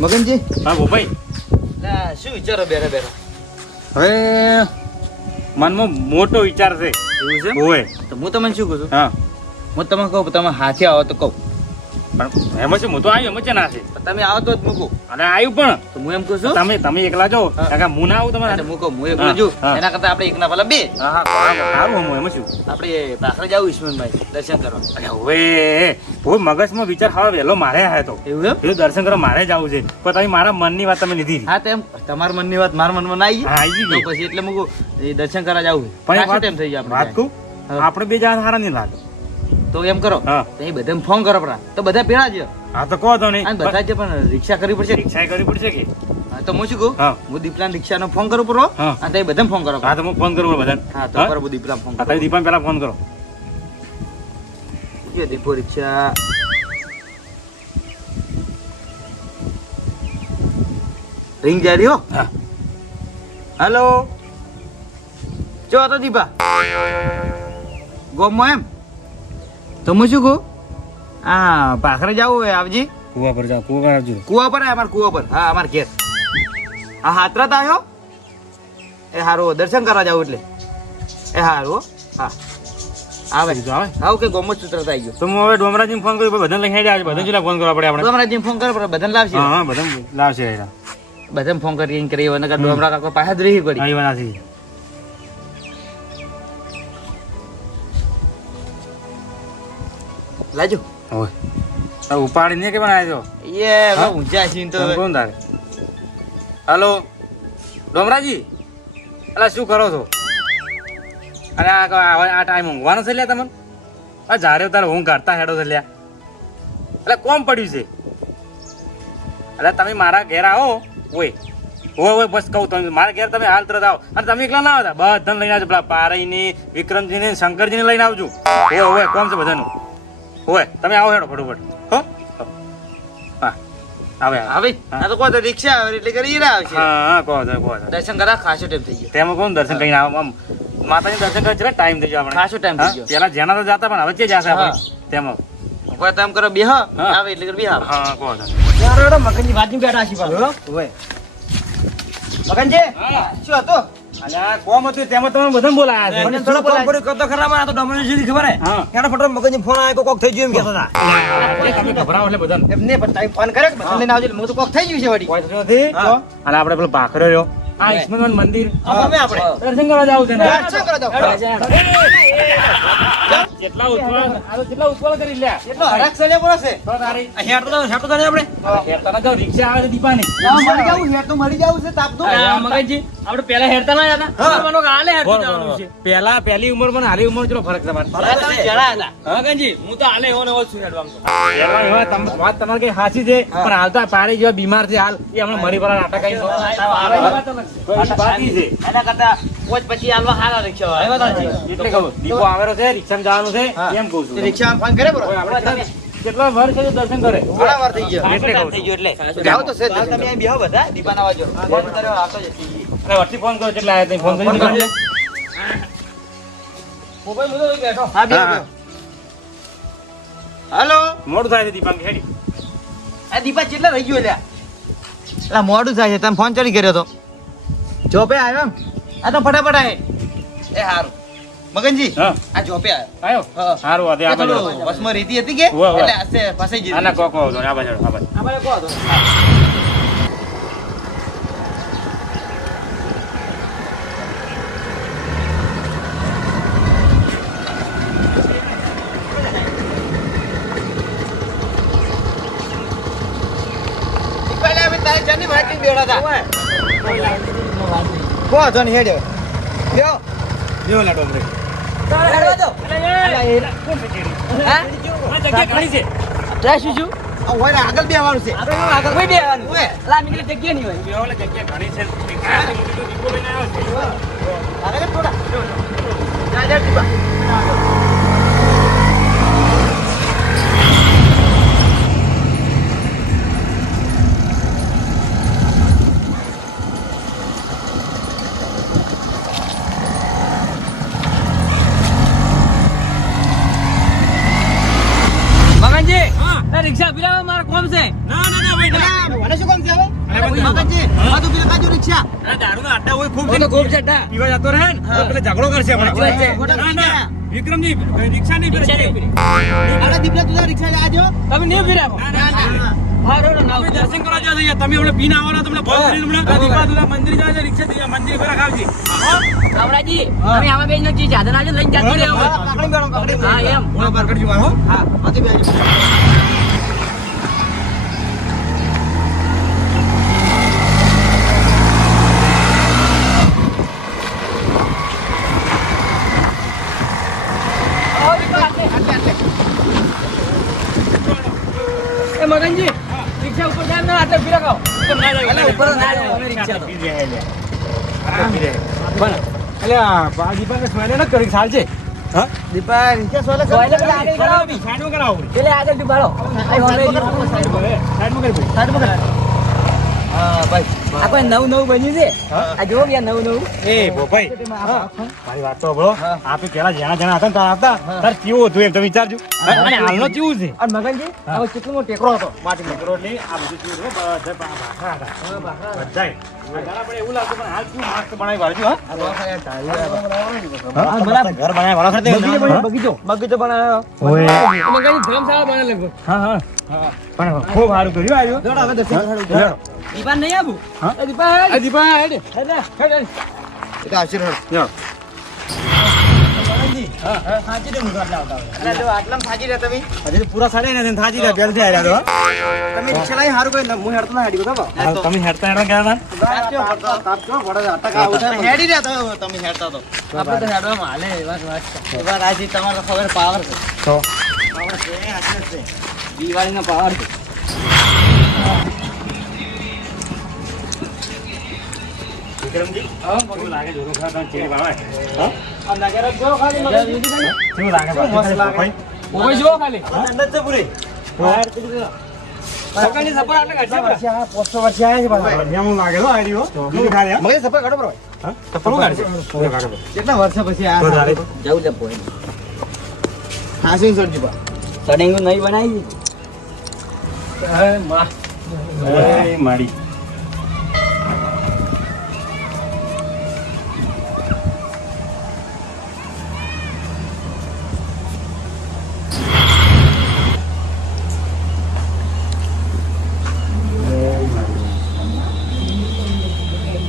મગનજી હા ભોપાઈ શું વિચારો બેઠા બેઠા? હવે મનમાં મોટો વિચાર છે. એવું છે? હોય તો હું તમને શું કહું છું? હા હું તમને કહું તમે હાથે આવો તો કહું, પણ એમાં શું હું તો આવ્યો એમ જ ના છે તમે આવો તો જ મૂકું. અને આવ્યું પણ તો હું એમ કહું છું તમે એકલા જાઓ હા. કાકા હું ના આવું એટલે તમારે હું કહું હું એકલો છું. હા. એના કરતા આપણે એકના પેલા બે હા હા સારું હું એમાં શું આપણે ભાખરે જાવ ઈશ્વરભાઈ દર્શન કરવા. અરે હવે બહુ મગજમાં વિચાર ખાવા વહેલો મારે આવ્યો હતો એવું એમ? પેલું દર્શન કરવા મારે જવું છે પણ તમે મારા મનની વાત તમે લીધી હા તેમ તમારા મનની વાત મારા મનમાં ના આવી હા, આવી ગઈ. તો પછી એટલે મૂકું એ દર્શન કરવા જવું પણ એક ખાસો વાત ટાઈમ થઈ જાય વાત કહું હા. આપણે બે જણા સારા નહીં લાગે. તો એમ કરો હા. તો એ બધાને ફોન કરો પરા તો બધા પેલા જ હા તો કહો તો નહીં અને બધા જ પણ રિક્ષા કરવી પડશે. રિક્ષા કરવી પડશે કે હા, તો હું શું કહું હા. હું દીપલાને રિક્ષાનો ફોન કરું પડો હા. અને તે બધાને ફોન કરો હા તો હું ફોન કરું બધાને હા તો હા? કરો હું દીપલાને ફોન હા, કરું તમે દીપાને પેલા ફોન કરો. કે દીપો રિક્ષા રિંગ જારી હો. હા હેલો જો હતો દીપા ગોમમાં એમ તો હું શું કહું હા ભાખરે જવું હોય આવજી કુવા પર જાઓ કુવા પર આવજો. કુવા પર અમારા કુવા પર હા અમારા ઘેર હા હાથરત આવ્યો એ હારું દર્શન કરવા જાવ એટલે એ હારું હો. હા આવે કીધું આવે આવું કે ગોમત સૂત્ર આવી ગયો તો હું હવે ડોમરાજીને ફોન કરું બધાને લઈ જાય બધાને જેટલા ફોન કરવા પડે આપણે તમારા જેમ ફોન કરો પણ બધાને લાવશે હા હા બધાને લાવશે એરા. બધાને ફોન કરીને કરી નકર ડોમરા કાકો પાસે જ રહી પડી હા, એ વાત સાચી. લાજો હોય હવે ઉપાડી ને કે બનાવ્યો એ હા? ઊંચા છીએ તો તમે કોણ તારે હલો ડોમરાજી અલા શું કરો છો? અરે આ ટાઈમ ઊંઘવાનો છે લ્યા તમને? આ જારે તારે ઊંઘ કાઢતા હેડો છે લ્યા એટલે કોમ પડ્યું છે એટલે તમે મારા ઘેર આવો ઓય ઓય બસ કહું તમે મારા ઘેર તમે હાલ તરત આવો અને તમે એકલા ના આવતા બધાને લઈને આવજો પેલા પારઈને વિક્રમજીને શંકરજીને લઈને આવજો ઓય ઓય કોમ છે બધાનું ઓય તમે આવો હેડો ફટોફટ હો હા આવે હવે આ તો કહો તો રિક્ષા આવે એટલે કરી આવશે હા હા કહો તો કહો તો. દર્શન કરા ખાસો ટાઈમ થઈ ગયો તેમાં કોણ દર્શન કરીને આવો આમ માતાજી દર્શન કરે છે ટાઈમ થઈ ગયો આપણે ખાસો ટાઈમ થઈ ગયો. પેલા જેના તો જાતા પણ હવે છે જશે આપણે તેમાં કોઈ કામ કરો બે હા. આવે એટલે કરી બે આવે હા કહો તો. યાર મગનજી વાતની બેઠા છે પાછો ઓય મગનજી હા. શું હતો અલ્યા કોમ હતું તેમાં તમે બધાને બોલાયા છે મને થોડો કોમ પડ્યો કરતો ખરામાં આ તો ડોમર જેવી ખબર હે હા એનો ફટો મગનજી ફોન આવ્યો કોક થઈ ગયું એમ કહેતા હતા એ તમે ગભરાવો એટલે બધાને એમને પણ તમે ફોન કર્યો કે બધા લઈને આવજો એટલે મેં તો કોક થઈ ગયું છે વળી કોઈ થતું નથી હા. અને આપણે પેલો ભાખરો રહ્યો આ ઈસ્મતવાન મંદિર અમે આપણે દર્શન કરવા જાવ છે ને દર્શન કરવા જાવ. કેટલા ઉત્સવ આ તો કેટલા ઉત્સવ કરી લ્યા એટલો હરાક સલે પડે છે તો તારી હેડ તો આપણે ખેતરના જાવ રિક્ષા આવે છે દીપાની મરી જાવું હેડ તો મરી જાવું છે તાપ તો મગનજી આપણે પેલા હેરતા ના હતા હા. મનો કે હાલે હેરતું જવાનું છે પહેલી ઉંમર માં હાલી ઉંમર ચલો ફરક તમારે જણા હતા મગનજી હું તો હાલે એવો ને એવો જ છું હેડવામાં તો. પહેલા એવા વાત તમારી કઈ સાચી છે પણ હાલ તો આ પાડી જેવા બીમાર છે હાલ એ હમણાં મરી પર નાટક બાકી છે એના કરતા પોચ પછી આલવા હારા રિક્ષા વાળા એટલે કહું દીપો આવેલો છે રિક્ષામાં જવાનું છે હા. એમ કહું છું રિક્ષા ફોન કરે બરો ઓય, આપણે કેટલા વર્ષ છે દર્શન કરે ઘણા વાર થઈ ગયો એટલે કહું થઈ છું. ગયો એટલે જાવ તો છે તમે અહીં બેહો બધા દીપાના વાજો આવતો જ અરે વચ્ચે ફોન કરો કેટલા આવ્યા ફોન કરી દીધો? મોબાઈલ મુદ્દો હોય બેઠો હા બેહો હા. બેહો. હાલો મોડું થાય છે દીપાંગ હેડી આ દીપા કેટલા રહી ગયો લ્યા એલા મોડું થાય છે તમે ફોન ચડી કર્યો તો જોપે આવ્યો એમ આ તો ફટાફટ આવે એ હારું મગનજી હા આ જોપે આવ્યો આવ્યો હા. સારું વાતે આ બાજુ બસમાં રીતી હતી કે ઉવ્વ, ઉવ્વ. એટલે આસ્તે ફસાઈ ગઈ આના કોકો આવતો આ બાજુ આ બાજુ અમારે કહો તો પહેલા અમે તારે ચાની માટી બેડા હતા કહો તો ને હેડ્યો લ્યો લ્યો લા ડોમરે હેડવા દો હા આ જગ્યા ઘણી છે ટ્રાય શું આ ઓય આગળ બેવાનું છે આગળ કોઈ બેવાનું ઓય લા મિત્રો જગ્યા નહીં હોય બે ઓલા જગ્યા ઘણી છે દીપો લઈને આવ્યો છે આગળ થોડા જા જા દીપા મગનજી રિક્ષા પીલાવા મારા કોમ છે ના ના ના ભાઈ ના મને શું કામ છે ખૂબ ચડ્ડા. પીવા જતો રહે ને તો પેલે ઝઘડો કરશે સાચી વાત છે. આપણે. ના ના વિક્રમજી રિક્ષા નહીં રિક્ષા નહીં પેલે. ઉભી. અરે દીપડા તું રિક્ષા આજો. તમે નહીં ઉભી રાખો. ના, ના, ના. હા, રોડો ના તમે ઉભી. દર્શન કરવા જાઓ છો યાર. તમે હમણાં પીને આવવાના તમને બસ કરીને હમણાં દીપા દુલા મંદિર જાઓ છો, રિક્ષા થી મંદિર પર ખાવજી. કાવડાજી, તમે આવા બેન જી જાદન આજે લઈને જતો રહ્યો. પકડી બેડો પકડી. હા, એમ. ઓળો પાર કરજો મારો. હા હતી બેજો. એ મગનજી, રિક્ષા ઉપર જાય ને આટલે ઉભી રાખો. અલે, ઉપર ના જાય, અમે રિક્ષા તો. અલ્યા દીપા ને સ્માઈલ ન કરી સાલ છે. હા દીપા રિક્ષા સોલે સોયલે પેલા આગળ કરાવો બી. સાઈડમાં કરાવો. પેલે આગળ થી ભાડો. આ હોમે સાઈડમાં કરી ભાઈ. સાઈડ પકડ. હા ભાઈ. આ કોઈ નવું બન્યું છે. આ જો યાર નવું. એ ભોપાઈ મારી વાત તો સાંભળો. હા. આપણે પેલા જેણા હતા ને તાર આવતા તાર કેવું હતું એમ તમે વિચારજો. અને હાલનો કેવું છે? અને મગનજી હવે કેટલો ટેકરો હતો માટી ટેકરો એટલે આ બધું કેવું છે, બધા ભાખરા હતા. બધાય. આ ઘણા પણ એવું લાગતું પણ હાલ કેવું મસ્ત બનાવી વાળજો. હા ઘર બનાવી વાળો બગીચો બનાવ્યો. મગનજી ધર્મશાળા બને લગભગ. હા પણ ખૂબ સારું કર્યું આવ્યું. જોડો હવે દર્શન કરાડું. દીપા નહીં આવું. હા? એ દીપા આ દીપા હેડ. એટલે આશીર્વાદ. જો. સાચી દે મુગા આવતા અરે જો આટલામાં થાકી રહ્યા તમે. હજી તો પૂરા સાડે ને થાજી રહ્યા પહેલથી આવ્યા તો. તમે રિક્ષા લાવી હારું કોઈ હું હેડતો ના હેડી ગયો તો. તમે હેડતા હેડતા ગયા હતા. હેડી રહ્યા તો તમે હેડતા તો. આપણે તો હેડવામાં હાલે વાત. એ વાત આજે તમારો ખબર પાવર છે. તો પાવર છે આટલે જ છે. દિવાળીનો પાવર છે. વિક્રમજી કેવું લાગે જોરો ખાતા ચેરી બાવા? આ નગર જો ખાલી મગનજી. કેવું લાગે મસ્ત લાગે. ઓય જો ખાલી. ઠંડ જ છે પૂરી. મગનજી સપર આટલે કાઢશે બરા. આ 500 વર્ષ આયા છે પાછા. કેવું લાગે તો આર્યો બીજું ખાલી હા? મગજ સફર કાઢો બરો. હા? ચપ્પલ કાઢશે. ઓકે કાઢો. કેટલા વર્ષ પછી તો આયા? તારે જવું છે પોઈ. હાસી સરજી બા. સડિંગ નહીં બનાવી. હે માં. એ માડી.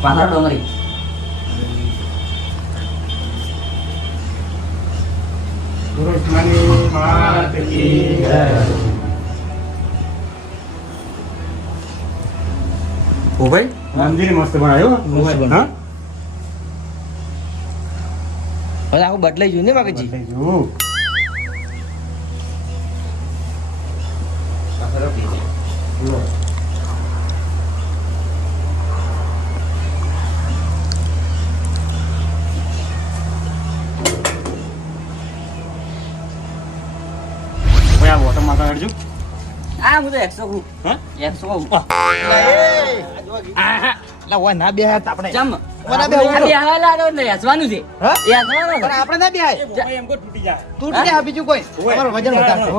પાલા ડોંગરી. કૃષ્ણની માત કી જય. ઓ ભાઈ મંદિર મસ્ત બનાવ્યું. હા હવે આખું બદલાઈ ગયું ને મગનજી. જો ભાઈ આ વોટર માતા હેડજો. આ હું તો 100 કહું. હા? 100 કહું. લા ઓય ના બેહાત આપણે. જમ. ઓના બે આ બે હવાલા તો એટલે હસવાનું છે. હા? એ હસવાનું પણ છે. આપણે ના બેહાય. ભાઈ એમ કો તૂટી જાય. તૂટી જાય બીજું કોઈ. તમારું વજન વધારે છે.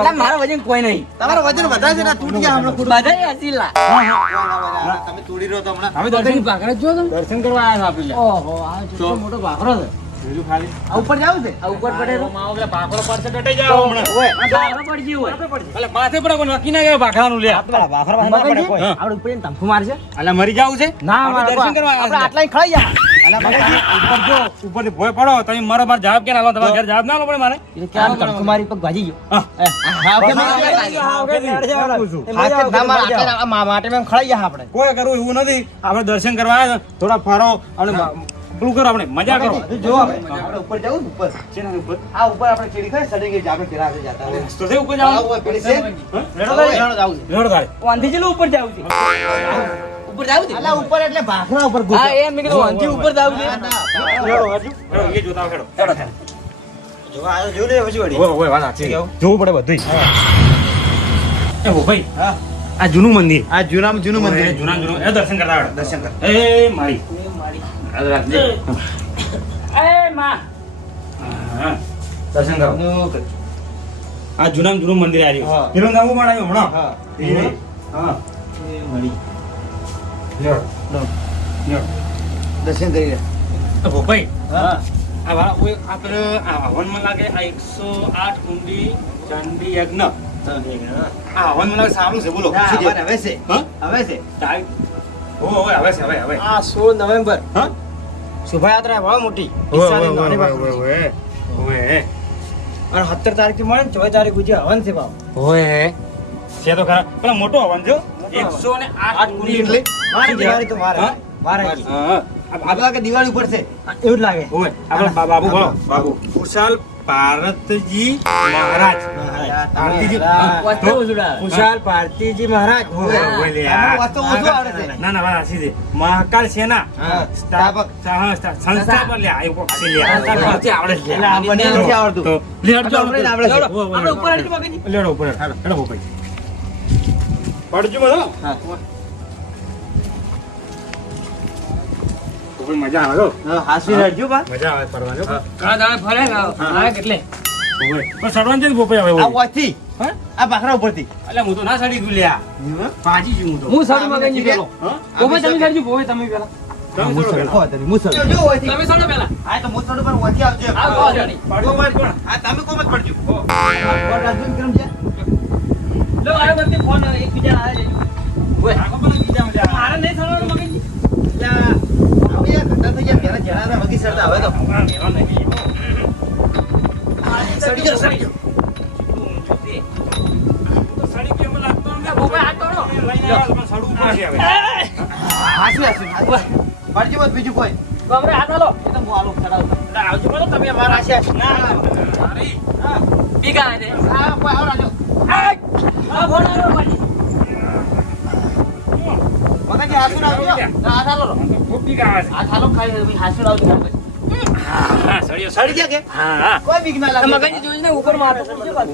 એટલે મારો વજન કોઈ નહીં. તમારું વજન વધારે છે ને તૂટી જાય હમણાં ખુદ. બધાય હસીલા. તમે તૂટી રહ્યો તો હમણાં. હવે દર્શન ભાગરે જો તમે. દર્શન કરવા આવ્યા આપણે. ઓહો આ કેટલો મોટો ભાખરો છે. બીજું ખાલી આ ઉપર જાવું છે. આ ઉપર પડે તો માવો પેલા ભાખરો પડશે ટટાઈ જાવ હમણાં. ઓય આ ભાખરો પડી ગયો હોય. એટલે માથે પર કોઈ નક્કી ના કહેવાય ભાખરાનું લે. મગનજી, હા. આપણે ઉપર એને ધમકુ મારશે. અલા મરી જાવું છે? ના આપણે મારા દર્શન કરવા આપણે આવ્યા આટલા ખાઈ જા. અલા મગનજી, ઉપર જો ઉપરથી ભોય પડો તમે મારો માર જવાબ ક્યાં આલો તમારા ઘર જવાબ ના આલો પડે મારે. એટલે ક્યાં ધમકુ મારી પગ ભાજી ગયો. હા. હા ઓકે માટે મેં ખાઈ જા આપણે. કોઈ કરવું એવું નથી. આપણે દર્શન કરવા આવ્યા છે. થોડા ફરો અને પેલું કરો આપણે મજા કરો. જો આપણે ઉપર જાવું ને ઉપર. શેના ઉપર? આ ઉપર આપણે ચીડી ખાઈ સડી ગઈ છે આપણે પેલા આગળ જતા હોય. તો છે ઉપર આ જવાનું. ઉપર પેલી છે. હા? રેડો જાવું છે. લેવડો તારે. વાંધી જેલું ઉપર જાવું છે. ઉપર જાવું છે. અલા ઉપર એટલે ભાખરા ઉપર હા એમ મેં કીધું વાંધી ઉપર જાવું છે. લેવડો હાજુ. હેડો, એ જોતા આવો, હેડો. જોવા આવ્યો જોઈ લે પછી વળી. ઓય ઓય વાત સાચી. કેવું? જોવું પડે બધું. એ હો ભાઈ હા આ જૂનું મંદિર. આ જૂનામાં જૂનું મંદિર. જૂનું એ દર્શન કરતા આવડે. દર્શન કર. એ મારી આ રાખજે. એ માં. હા. દર્શન કરો. આ જૂનામાં જૂનું મંદિર આ રહ્યું. હા. પેલું નવું બનાવ્યું હમણાં. હા. એ હા. મળી. લ્યો. લો. લ્યો. દર્શન કરી લે. ભોપાઈ હા આ વાળા કોઈ આપણે આ હવનમાં લાગે આ 108 કુંડી ચંડી યજ્ઞ આ હવનમાં લાગે સારું છે બોલો ના, શું છે? હવે છે હા? હવે છે ટાઈમ હવે હવે આ 16 નવેમ્બર હા શોભાયાત્રા બહુ મોટી ઈચ્છાની નાની બાપુજી. અને 17 તારીખથી મળે ને 14 તારીખ સુધી હવન છે બાપ. છે તો ખરા પેલા મોટો હવન જો 108 કુંડી એટલે મારી દિવાળી તો મારે હા? મારે આગળ કે દિવાળી ઉપર છે એવું જ લાગે. ઓય આપણે બાબુ બોલો બાબુ કુશાલ ભારતજી મહારાજ ભારતીજી વાંચતો ઉજળા. કુશાલ ભારતીજી મહારાજ. ઓય લે આમાં વાંચતો ઓછું આવડે છે. ના વાત આછી છે મહાકાલ સેના હા, સ્થાપક. સંસ્થા પર લે આયો કોક છે લે આવડે છે એટલે આપણને નથી આવડતું. તો લેડજો આપણે આવડે છે. આપણે ઉપર હટજો મગનજી. લેડો ઉપર હેડો ભાઈ પડજો બધો હા. ઉપર મજા આવે તો હા, હાસી રાખજો બા. મજા આવે ફરવાનો ઘણા દાડા ફરે ને આ કેટલે પણ સડવાન છે બોપે આવે આ વાંચી. હા આ ભાખરા ઉપરથી. એટલે હું તો ના સડી ગયું લ્યા પાજી છું હું તો હું સારું મગનજી પેલો હા બોબે તમે કરજો બોબે તમે પેલા તમે સડો પેલા. જો, જો, વાંચી. તમે સારું પેલા હા, તો મુસળ ઉપર વાંચી આવજો. આવો, આવો, જાણી. પડવો માર કોણ હા, તમે કોમ જ પડજો. ઓ કોણ રાજુ વિક્રમ છે? લો આયો બંને ફોન એકબીજા આયા છે આગો પણ બીજા મજા મારે નહીં થવાનું મગનજી. એટલે આપણે યાર ઘટા થઈ ગયા. પહેલા જણાના વગી સરતા હવે તો. સડી જાઓ, સડી જાઓ. બોબે આ તોડો. હાસી, હાસી, હાસી. પડજો મત બીજું કોઈ. ગમરે આ ચાલો. એ તો હું આલું ચડાવતો. આવજો બોલો તમે મારા છે બીગા દે હા, કોઈ આવો રાજો. આ ફોન આવ્યો ભાઈ. મગનજી હાસુ લાવજો. હા, હાલો રો. આ થાલો ખાઈ લે, ભાઈ હાસુ લાવજો. સડી ગયા કે? કોઈ બીક ના લાગે. મગનજી જોઈને ને ઉપર મારતો છે પાછો.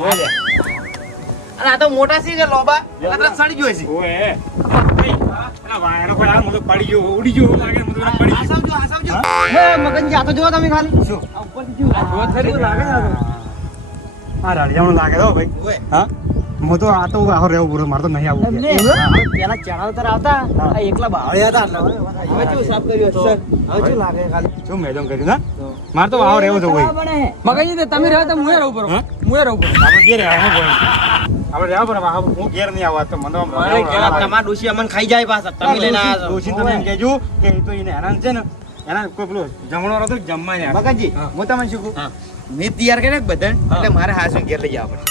અને આ તો મોટા છે કે લોબા એટલે તરત સડી ગયો છે. પડી ગયો ઉડી ગયો લાગે મને તો પડી ગયો હાસવજો, હાસવજો. હે મગનજી આ તો જોવો તમે ખાલી શું આ ઉપરથી જોવો. આ જોવો ખરી લાગે છે આ તો. આ રાડિયામાં લાગે તો ભાઈ ઓય. હા હું તો આ તો આહો રહેવું પૂરો મારે તો નહીં આવવું એમને પેલા ચણાવતર આવતા આ એકલા બાવળિયા હતા હવે કેવું સાફ કર્યું સર હવે શું લાગે ખાલી શું મેદાન કર્યું ના મારે તો આહો રહેવું તો ભાઈ મગનજી તો તમે રહો તો મુએ રહું પર હા? મુએ રહું પર આપણે ઘેર આવો ભાઈ આપણે રહેવા પર હું ઘેર નહીં આવવા તો મને તમારા ડોશી અમને ખાઈ જાય પાછા તમે લઈને આવ્યા છો દોશી તમે એમ કહેજો કે એ તો એને હેરાન છે ને એના કોઈ પેલો જમણો હતો જમવા ને મગનજી હા. હું તમને શું કહું હા. મેં તૈયાર કરે બધા એટલે મારે હાસુ ઘેર લઈ જવા પડે.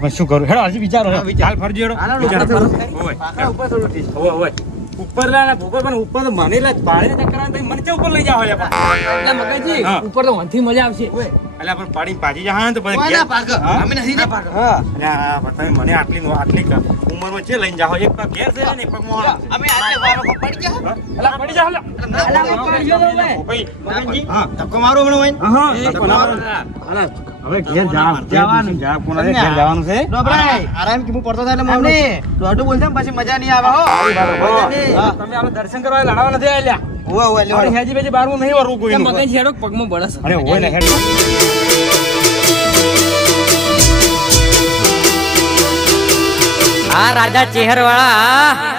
પણ શું કરું હેડો હજી વિચારો હા, વિચાર. હાલ ફરજો હેડો હાલો, વિચારો. ઉપર થોડું કરી. હોય. પાકડા ઉપર થોડું ઠીક. હોય. ઉપર લા ભૂકો પણ ઉપર તો મને લા પાડે ચક્કર આવે તો મને ચે ઉપર લઈ જાવ યાર એટલે મગનજી હા. ઉપર તો વનથી મજા આવશે ઓય. એટલે પણ પાડી પાજી જા તો પછી ઓય, ઘેર ના પાક. હા? અમે નથી ના પાક. હા અલ્યા, પણ તમે મને આટલી ઉંમરમાં છે લઈને જાઓ એક પગ ઘેર છે ને એક પગ મોહણ અમે આટલે વારો પર પડી ગયા. અલા પડી જા અલા, પડી જાઓ તમે. ભાઈ મગનજી. હા ધક્કો મારો હમણાં વાઈન. હા એ ધક્કો મારો. અલા, હવે ઘેર જવાનું જા કોના ઘેર જવાનું છે ડોબરાય, આરામ કે હું પડતો થાય એટલે મને દોઢું બોલશે ને પછી મજા નહીં આવે હો. મજા નહીં. હા, તમે આપણે દર્શન કરવા લડાવા નથી આલ્યા ઓય, ઓય, લ્યો. આપણે હેજી બેજી બારવું નહીં વરવું કોઈ મગનજી હેડો પગમાં બળસ અરે હોય ને હેડ આ રાજા ચેહરવાળા